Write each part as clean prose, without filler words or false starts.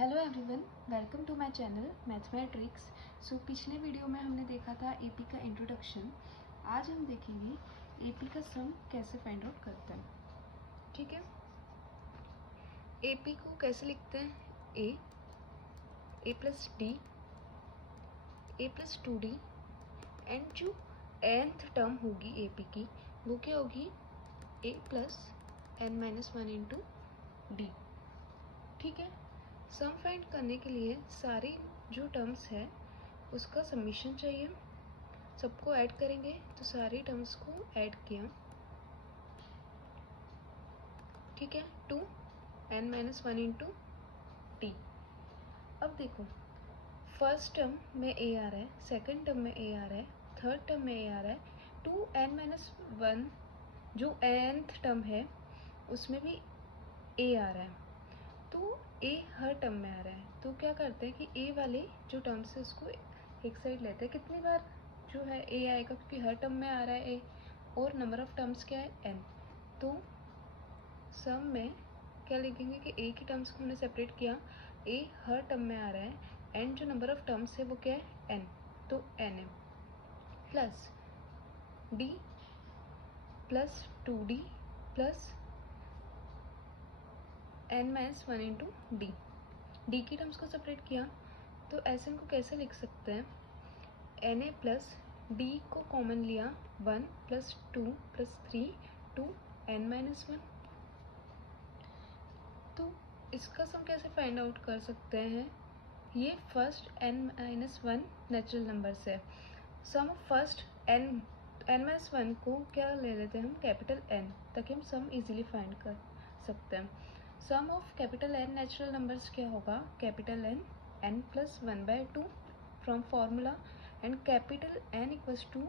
Hello everyone, welcome to my channel Mathmetrics. So पिछले video में हमने देखा था एपी का इंट्रोडक्शन। आज हम देखेंगे एपी का सम कैसे फाइंड आउट करते हैं। ठीक है, एपी को कैसे लिखते हैं? A plus d, a plus 2d and जो nth टर्म होगी एपी की वो क्या होगी? A plus n-1 into d. ठीक है, सम फाइंड करने के लिए सारी जो टर्म्स है उसका समीशन चाहिए। सबको ऐड करेंगे तो सारी टर्म्स को ऐड किया। ठीक है, 2n-1 इंटू टी। अब देखो, फर्स्ट टर्म में ए आ रहा है, सेकंड टर्म में ए आ रहा है, थर्ड टर्म में ए आ रहा है। 2n-1 जो nth टर्म है उसमें भी ए आ रहा है, तो ए हर टर्म में आ रहा है। तो क्या करते हैं कि ए वाले जो टर्म्स है उसको एक साइड लेते हैं। कितनी बार जो है ए आएगा, क्योंकि हर टर्म में आ रहा है ए, और नंबर ऑफ टर्म्स क्या है? एन। तो सम में क्या लिखेंगे कि ए की टर्म्स को हमने सेपरेट किया, ए हर टर्म में आ रहा है, एंड जो नंबर ऑफ टर्म्स है वो क्या है? एन। तो n m plus d plus 2d plus n-1 into d. D की टर्म्स को सेपरेट किया तो ऐसे इनको कैसे लिख सकते हैं? एन ए प्लस डी को कॉमन लिया, 1 प्लस 2 प्लस 3 2n-1। तो इसका सम कैसे फाइंड आउट कर सकते हैं? ये फर्स्ट n-1 नेचुरल नंबर्स है। सम ऑफ फर्स्ट n-1 को क्या ले लेते हैं हम? कैपिटल N, ताकि हम सम इजीली फाइंड कर सकते हैं। Sum of capital N natural numbers क्या होगा? Capital N n plus 1/2 from formula, and capital N equals to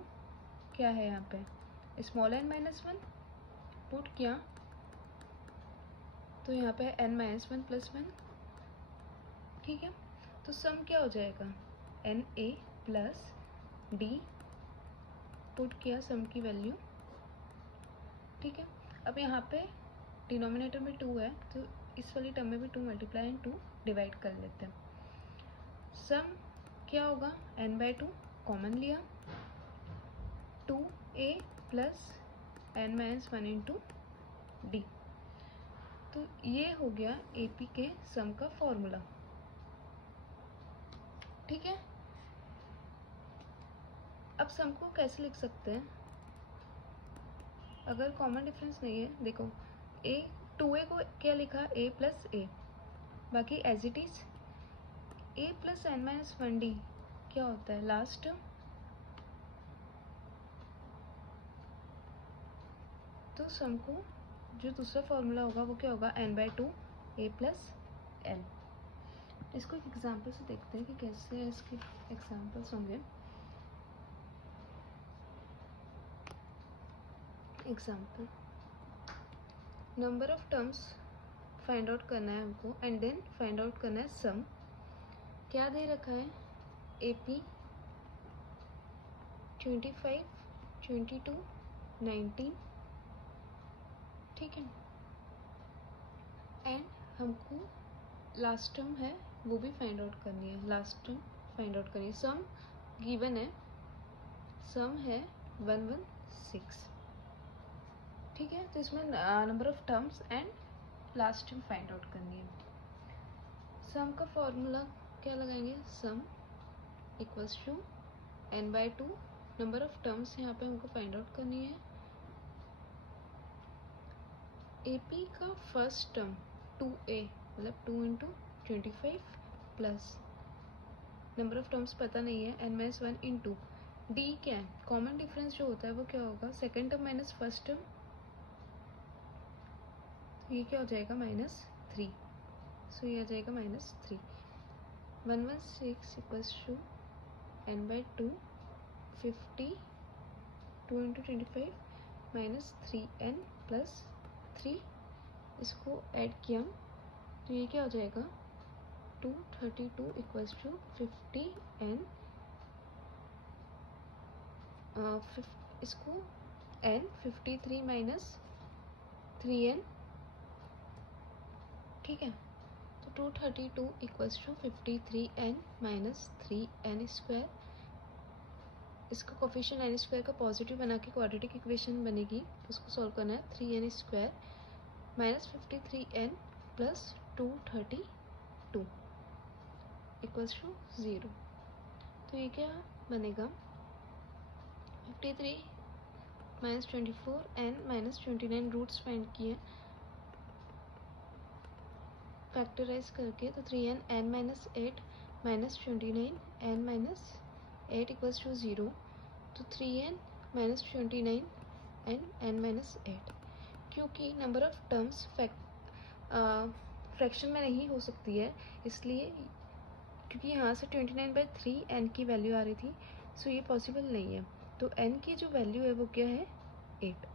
क्या है यहाँ पे? स्मॉल n-1 पुट किया तो यहाँ पे n-1 प्लस 1। ठीक है, तो सम क्या हो जाएगा? N a plus d, put किया सम की वैल्यू। ठीक है, अब यहाँ पे डिनोमिनेटर में 2 है तो इस वाली टर्म में भी 2 मल्टीप्लाई एंड 2 डिवाइड कर लेते हैं। सम क्या होगा? n/2 कॉमन लिया, 2a plus n-1 into D. तो ये हो गया एपी के सम का फॉर्मूला। ठीक है, अब सम को कैसे लिख सकते हैं? अगर कॉमन डिफरेंस नहीं है, देखो ए 2a को क्या लिखा? a प्लस ए, बाकी as it is a plus n-1d क्या होता है? Last term. तो सम को जो दूसरा फॉर्मूला होगा वो क्या होगा? n/2 a plus n। इसको एक एग्जाम्पल से देखते हैं कि कैसे इसके एग्जाम्पल्स होंगे। Example, number of terms find out करना है हमको, एंड देन फाइंड आउट करना है सम। क्या दे रखा है? AP 25 22 19। ठीक है, एंड हमको लास्ट टर्म है वो भी फाइंड आउट करनी है। लास्ट टर्म फाइंड आउट करनी है। सम गिवन है, सम है 116। ठीक है, तो इसमें number of terms and last term find out करनी है। सम का फॉर्मूला क्या लगाएंगे? Sum equals to n/2, number of terms यहाँ पे हमको फाइंड आउट करनी है। एपी का फर्स्ट टर्म 2a मतलब 2 into 25 plus number of terms पता नहीं है n-1 इंटू डी। क्या है? कॉमन डिफरेंस जो होता है वो क्या होगा? Second term minus first term, ये क्या हो जाएगा? -3। सो ये आ जाएगा -3। 116 equals to n/2 50 2 into 25 -3n plus 3। इसको ऐड किया तो ये क्या हो जाएगा? 232 इक्वल्स टू 50n, इसको n 53 माइनस 3n। ठीक है, तो तो 232 equals to 53n minus 3n square. इसका कोफिशिएंट n स्क्वायर का पॉजिटिव बना के क्वाड्रेटिक इक्वेशन बनेगी, उसको सॉल्व करना है। 3n square minus 53n plus 232 equals to 0। तो ये क्या बनेगा, 53 minus 24 n minus 29 roots find किए फैक्टराइज करके, तो 3n n minus 8 minus 29 n minus 8 equals to 0। तो 3n माइनस 29 n माइनस 8, क्योंकि नंबर ऑफ टर्म्स फ्रैक्शन में नहीं हो सकती है, इसलिए क्योंकि यहाँ से 29/3 n की वैल्यू आ रही थी, सो ये पॉसिबल नहीं है। तो n की जो वैल्यू है वो क्या है, 8।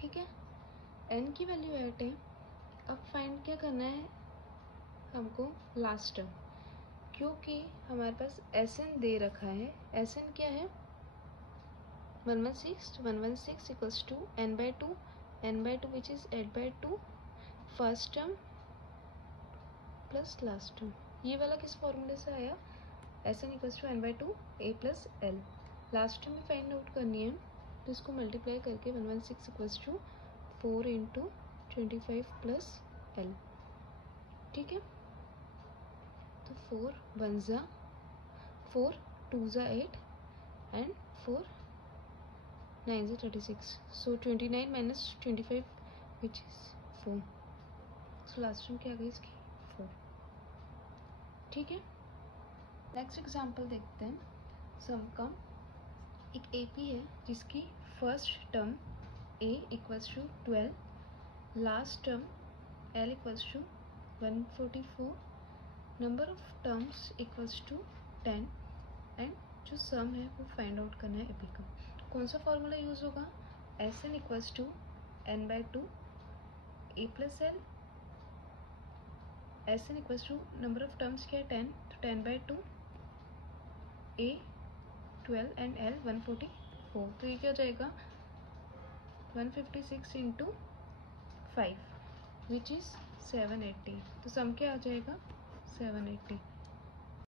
ठीक है, n की वैल्यू 8 है। अब फाइंड क्या करना है हमको, लास्ट टर्म, क्योंकि हमारे पास Sn दे रखा है। Sn क्या है, 116 equals to n/2 which is 8/2 first term plus last term. ये वाला किस फॉर्मूले से आया, Sn equals to n/2 a plus l। Last term में फाइंड आउट करनी है, तो इसको मल्टीप्लाई करके 116 equals to 4 into 25 plus l। ठीक है, तो 4 1 ज़ा 4 2 ज़ा 8 एंड 4 9 ज़ा 36। सो 29 minus 25 which is 4। So last term क्या आ गई इसकी, 4। ठीक है, नेक्स्ट एग्जाम्पल देखते हैं। सम का एक AP है जिसकी first term A equals to 12, last term L equals to 144, number of terms equals to 10 and जो सम है वो फाइंड आउट करना है AP का। कौन सा फॉर्मूला यूज़ होगा, Sn equals to n/2 a plus l। Sn equals to number of terms क्या है 10, तो 10/2 a 12 एंड l 144। तो ये क्या हो जाएगा 156 इंटू 5 विच इज़ 780। तो सम क्या आ जाएगा 780।